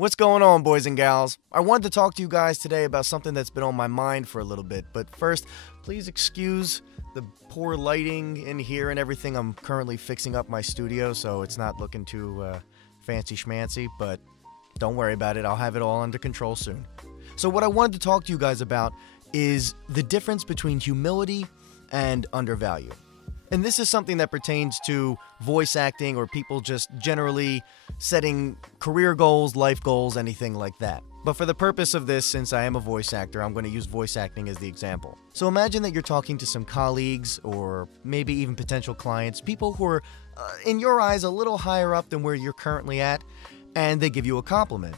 What's going on, boys and gals? I wanted to talk to you guys today about something that's been on my mind for a little bit, but first, please excuse the poor lighting in here and everything. I'm currently fixing up my studio, so it's not looking too fancy schmancy, but don't worry about it. I'll have it all under control soon. So what I wanted to talk to you guys about is the difference between humility and undervalue. And this is something that pertains to voice acting or people just generally setting career goals, life goals, anything like that. But for the purpose of this, since I am a voice actor, I'm going to use voice acting as the example. So imagine that you're talking to some colleagues or maybe even potential clients, people who are, in your eyes, a little higher up than where you're currently at, and they give you a compliment.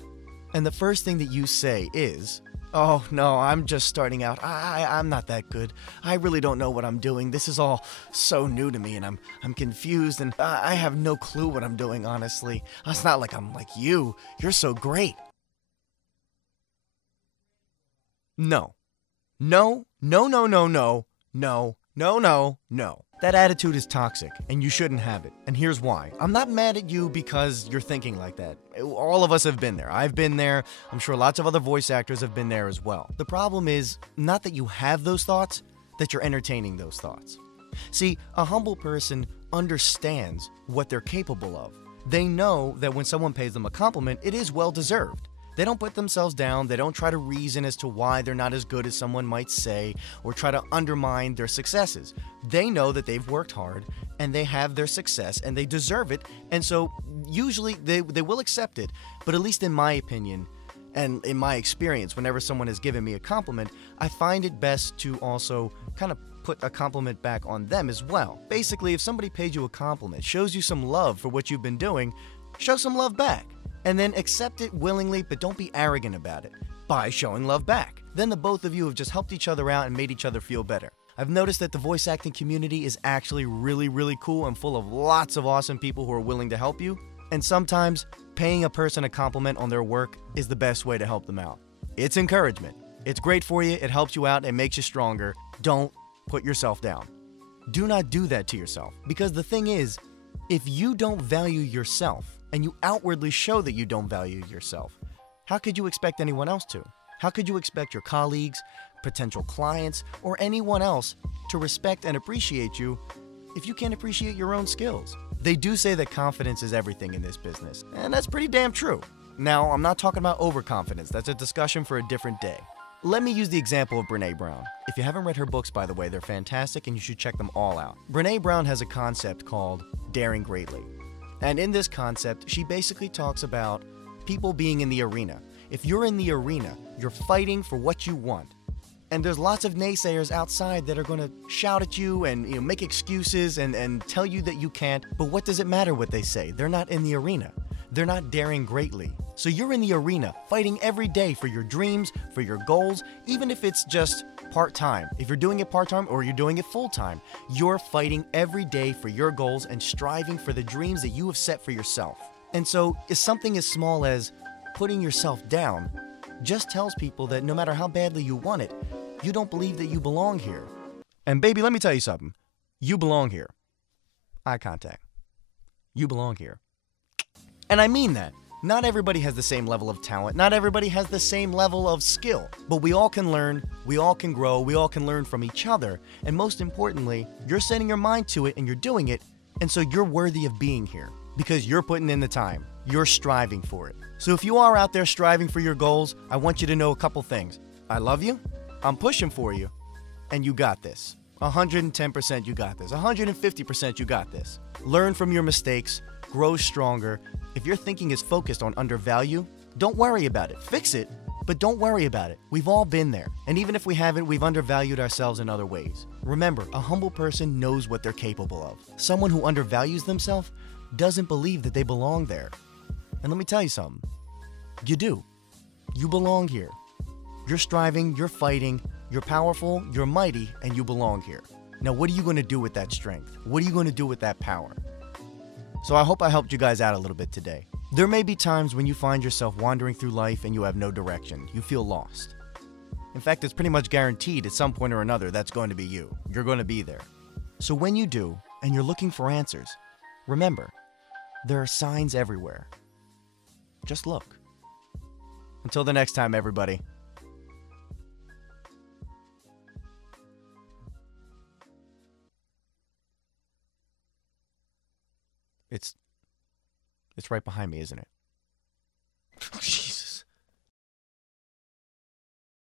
And the first thing that you say is, "Oh, no, I'm just starting out. I'm not that good. I really don't know what I'm doing. This is all so new to me, and I'm confused, and I have no clue what I'm doing, honestly. It's not like I'm like you. You're so great." No. No, no, no, no, no, no, no, no, no. That attitude is toxic, and you shouldn't have it. And here's why. I'm not mad at you because you're thinking like that. All of us have been there. I've been there. I'm sure lots of other voice actors have been there as well. The problem is not that you have those thoughts, that you're entertaining those thoughts. See, a humble person understands what they're capable of. They know that when someone pays them a compliment, it is well-deserved. They don't put themselves down, they don't try to reason as to why they're not as good as someone might say, or try to undermine their successes. They know that they've worked hard, and they have their success, and they deserve it, and so usually they will accept it. But at least in my opinion, and in my experience, whenever someone has given me a compliment, I find it best to also kind of put a compliment back on them as well. Basically, if somebody pays you a compliment, shows you some love for what you've been doing, show some love back. And then accept it willingly, but don't be arrogant about it by showing love back. Then the both of you have just helped each other out and made each other feel better. I've noticed that the voice acting community is actually really cool and full of lots of awesome people who are willing to help you. And sometimes paying a person a compliment on their work is the best way to help them out. It's encouragement. It's great for you. It helps you out and makes you stronger. Don't put yourself down. Do not do that to yourself. Because the thing is, if you don't value yourself, and you outwardly show that you don't value yourself, how could you expect anyone else to? How could you expect your colleagues, potential clients, or anyone else to respect and appreciate you if you can't appreciate your own skills? They do say that confidence is everything in this business, and that's pretty damn true. Now, I'm not talking about overconfidence. That's a discussion for a different day. Let me use the example of Brené Brown. If you haven't read her books, by the way, they're fantastic and you should check them all out. Brené Brown has a concept called daring greatly. And in this concept, she basically talks about people being in the arena. If you're in the arena, you're fighting for what you want. And there's lots of naysayers outside that are going to shout at you and make excuses and tell you that you can't. But what does it matter what they say? They're not in the arena. They're not daring greatly. So you're in the arena, fighting every day for your dreams, for your goals, even if it's just part-time. If you're doing it part-time or you're doing it full-time, you're fighting every day for your goals and striving for the dreams that you have set for yourself. And so if something as small as putting yourself down just tells people that no matter how badly you want it, you don't believe that you belong here. And baby, let me tell you something. You belong here. Eye contact. You belong here. And I mean that. Not everybody has the same level of talent. Not everybody has the same level of skill. But we all can learn, we all can grow, we all can learn from each other. And most importantly, you're setting your mind to it and you're doing it. And so you're worthy of being here because you're putting in the time. You're striving for it. So if you are out there striving for your goals, I want you to know a couple things. I love you. I'm pushing for you. And you got this. 110% you got this. 150% you got this. Learn from your mistakes. Grow stronger. If your thinking is focused on undervalue, don't worry about it. Fix it, but don't worry about it. We've all been there. And even if we haven't, we've undervalued ourselves in other ways. Remember, a humble person knows what they're capable of. Someone who undervalues themselves doesn't believe that they belong there. And let me tell you something. You do. You belong here. You're striving, you're fighting, you're powerful, you're mighty, and you belong here. Now, what are you going to do with that strength? What are you going to do with that power? So I hope I helped you guys out a little bit today. There may be times when you find yourself wandering through life and you have no direction. You feel lost. In fact, it's pretty much guaranteed at some point or another that's going to be you. You're going to be there. So when you do, and you're looking for answers, remember, there are signs everywhere. Just look. Until the next time, everybody. It's right behind me, isn't it?